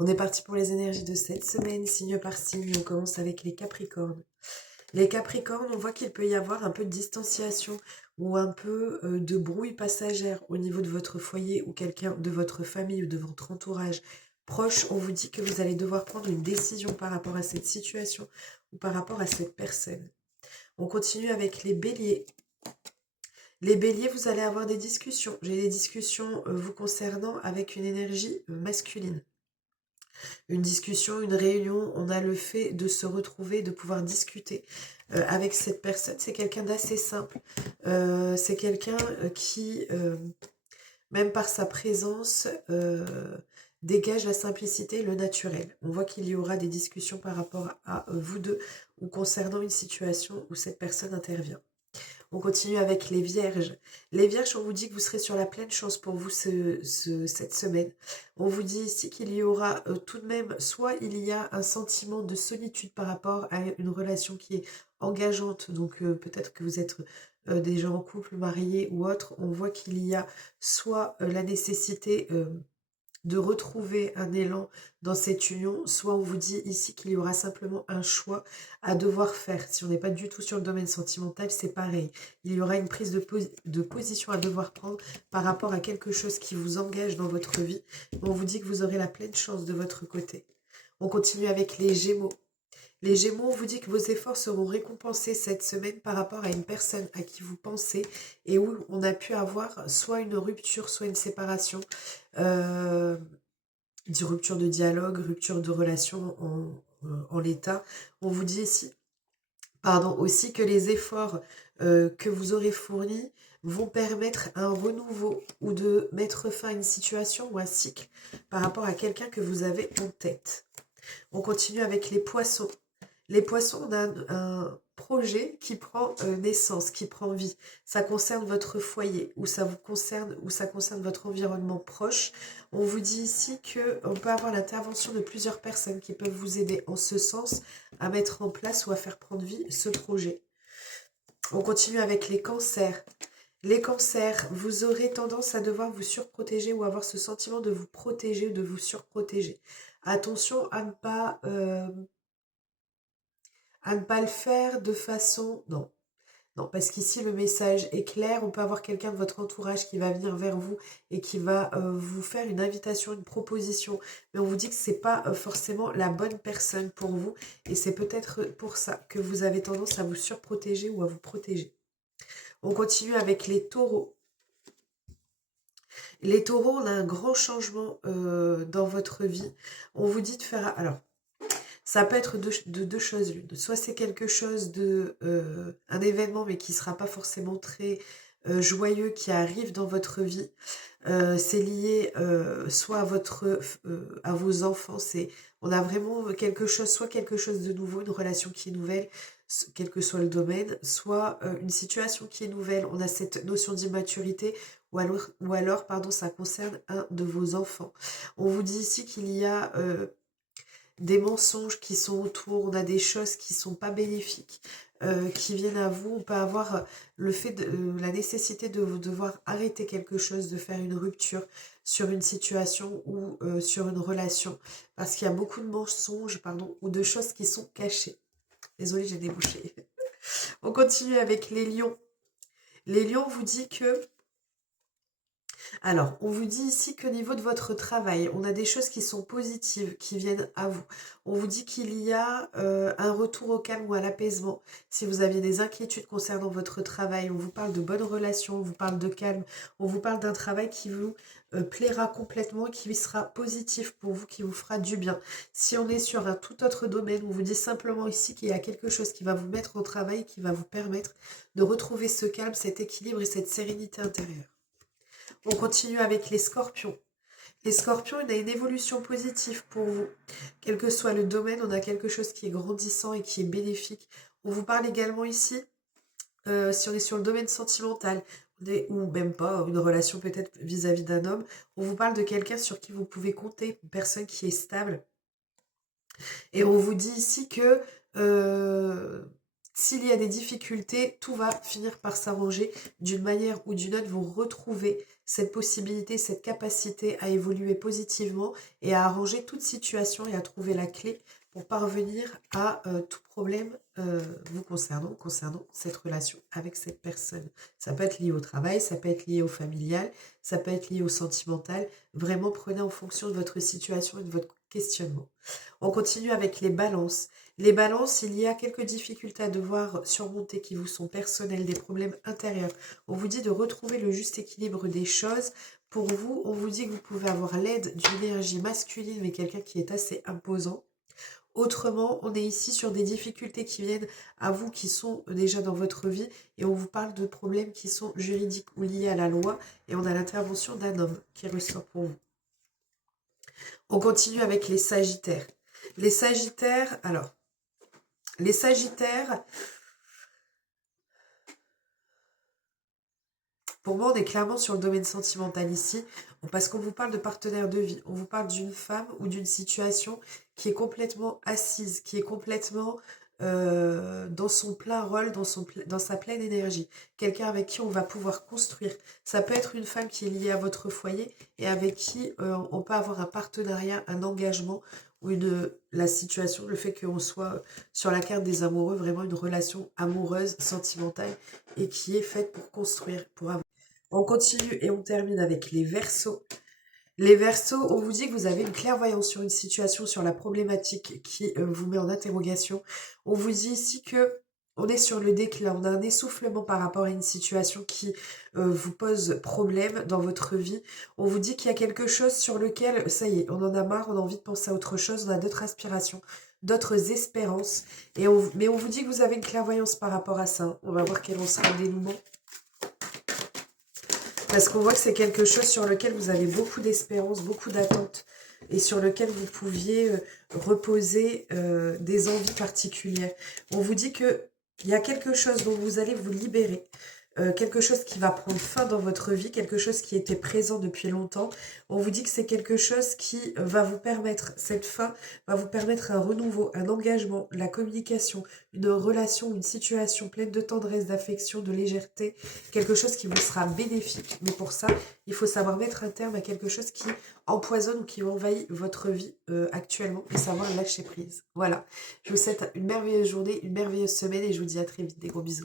On est parti pour les énergies de cette semaine, signe par signe. On commence avec les Capricornes. Les Capricornes, on voit qu'il peut y avoir un peu de distanciation ou un peu de brouille passagère au niveau de votre foyer ou quelqu'un de votre famille ou de votre entourage proche. On vous dit que vous allez devoir prendre une décision par rapport à cette situation ou par rapport à cette personne. On continue avec les Béliers. Les Béliers, vous allez avoir des discussions. J'ai des discussions vous concernant avec une énergie masculine. Une discussion, une réunion, on a le fait de se retrouver, de pouvoir discuter avec cette personne. C'est quelqu'un d'assez simple. C'est quelqu'un qui, même par sa présence, dégage la simplicité, le naturel. On voit qu'il y aura des discussions par rapport à vous deux ou concernant une situation où cette personne intervient. On continue avec les vierges. Les vierges, on vous dit que vous serez sur la pleine chance pour vous cette semaine. On vous dit ici qu'il y aura tout de même, soit il y a un sentiment de solitude par rapport à une relation qui est engageante, donc peut-être que vous êtes déjà en couple, marié ou autre. On voit qu'il y a soit la nécessité de retrouver un élan dans cette union, soit on vous dit ici qu'il y aura simplement un choix à devoir faire. Si on n'est pas du tout sur le domaine sentimental, c'est pareil. Il y aura une prise de position à devoir prendre par rapport à quelque chose qui vous engage dans votre vie. On vous dit que vous aurez la pleine chance de votre côté. On continue avec les Gémeaux. Les Gémeaux, on vous dit que vos efforts seront récompensés cette semaine par rapport à une personne à qui vous pensez et où on a pu avoir soit une rupture, soit une séparation, euh, rupture de dialogue, rupture de relation en l'état. On vous dit ici, pardon, aussi que les efforts que vous aurez fournis vont permettre un renouveau ou de mettre fin à une situation ou un cycle par rapport à quelqu'un que vous avez en tête. On continue avec les poissons. Les poissons, on a un projet qui prend naissance, qui prend vie. Ça concerne votre foyer ou ça vous concerne ou ça concerne votre environnement proche. On vous dit ici que on peut avoir l'intervention de plusieurs personnes qui peuvent vous aider en ce sens à mettre en place ou à faire prendre vie ce projet. On continue avec les cancers. Les cancers, vous aurez tendance à devoir vous surprotéger ou avoir ce sentiment de vous protéger, de vous surprotéger. Attention à ne pas le faire de façon... Non, non, parce qu'ici le message est clair, on peut avoir quelqu'un de votre entourage qui va venir vers vous et qui va vous faire une invitation, une proposition, mais on vous dit que c'est pas forcément la bonne personne pour vous et c'est peut-être pour ça que vous avez tendance à vous surprotéger ou à vous protéger. On continue avec les taureaux. Les taureaux, on a un grand changement dans votre vie. On vous dit de faire... Alors, ça peut être de deux choses l'une. Soit c'est quelque chose de... un événement, mais qui ne sera pas forcément très joyeux, qui arrive dans votre vie. C'est lié soit à vos enfants. On a vraiment quelque chose, soit quelque chose de nouveau, une relation qui est nouvelle, quel que soit le domaine, soit une situation qui est nouvelle. On a cette notion d'immaturité, ou alors, pardon, ça concerne un de vos enfants. On vous dit ici qu'il y a des mensonges qui sont autour, on a des choses qui sont pas bénéfiques, qui viennent à vous. On peut avoir le fait de la nécessité de vous devoir arrêter quelque chose, de faire une rupture sur une situation ou sur une relation, parce qu'il y a beaucoup de mensonges, pardon, ou de choses qui sont cachées. Désolée, j'ai débouché. On continue avec les lions. Les lions, on vous dit que... Alors, on vous dit ici qu'au niveau de votre travail, on a des choses qui sont positives, qui viennent à vous. On vous dit qu'il y a un retour au calme ou à l'apaisement. Si vous aviez des inquiétudes concernant votre travail, on vous parle de bonnes relations, on vous parle de calme, on vous parle d'un travail qui vous plaira complètement, qui sera positif pour vous, qui vous fera du bien. Si on est sur un tout autre domaine, on vous dit simplement ici qu'il y a quelque chose qui va vous mettre au travail, qui va vous permettre de retrouver ce calme, cet équilibre et cette sérénité intérieure. On continue avec les scorpions. Les scorpions, il y a une évolution positive pour vous. Quel que soit le domaine, on a quelque chose qui est grandissant et qui est bénéfique. On vous parle également ici, si on est sur le domaine sentimental, ou même pas, une relation peut-être vis-à-vis d'un homme, on vous parle de quelqu'un sur qui vous pouvez compter, une personne qui est stable. Et on vous dit ici que S'il y a des difficultés, tout va finir par s'arranger d'une manière ou d'une autre. Vous retrouvez cette possibilité, cette capacité à évoluer positivement et à arranger toute situation et à trouver la clé pour parvenir à tout problème vous concernant cette relation avec cette personne. Ça peut être lié au travail, ça peut être lié au familial, ça peut être lié au sentimental. Vraiment, prenez en fonction de votre situation et de votre questionnement. On continue avec les balances. Les balances, il y a quelques difficultés à devoir surmonter qui vous sont personnelles, des problèmes intérieurs. On vous dit de retrouver le juste équilibre des choses. Pour vous, on vous dit que vous pouvez avoir l'aide d'une énergie masculine, mais quelqu'un qui est assez imposant. Autrement, on est ici sur des difficultés qui viennent à vous, qui sont déjà dans votre vie, et on vous parle de problèmes qui sont juridiques ou liés à la loi, et on a l'intervention d'un homme qui ressort pour vous. On continue avec les sagittaires. Les sagittaires, alors, les sagittaires, pour moi, on est clairement sur le domaine sentimental ici, parce qu'on vous parle de partenaire de vie, on vous parle d'une femme ou d'une situation qui est complètement assise, qui est complètement dans son plein rôle, dans sa pleine énergie. Quelqu'un avec qui on va pouvoir construire. Ça peut être une femme qui est liée à votre foyer et avec qui on peut avoir un partenariat, un engagement ou la situation, le fait qu'on soit sur la carte des amoureux, vraiment une relation amoureuse, sentimentale et qui est faite pour construire, pour avoir. On continue et on termine avec les Verseaux. Les Verseaux, on vous dit que vous avez une clairvoyance sur une situation, sur la problématique qui vous met en interrogation. On vous dit ici que on est sur le déclin, on a un essoufflement par rapport à une situation qui vous pose problème dans votre vie. On vous dit qu'il y a quelque chose sur lequel, ça y est, on en a marre, on a envie de penser à autre chose, on a d'autres aspirations, d'autres espérances. Mais on vous dit que vous avez une clairvoyance par rapport à ça. On va voir quel en sera le dénouement. Parce qu'on voit que c'est quelque chose sur lequel vous avez beaucoup d'espérance, beaucoup d'attentes et sur lequel vous pouviez reposer des envies particulières. On vous dit qu'il y a quelque chose dont vous allez vous libérer, quelque chose qui va prendre fin dans votre vie, quelque chose qui était présent depuis longtemps. On vous dit que c'est quelque chose qui va vous permettre, cette fin va vous permettre un renouveau, un engagement, la communication, une relation, une situation pleine de tendresse, d'affection, de légèreté, quelque chose qui vous sera bénéfique. Mais pour ça, il faut savoir mettre un terme à quelque chose qui empoisonne ou qui envahit votre vie actuellement et savoir lâcher prise. Voilà, je vous souhaite une merveilleuse journée, une merveilleuse semaine et je vous dis à très vite. Des gros bisous.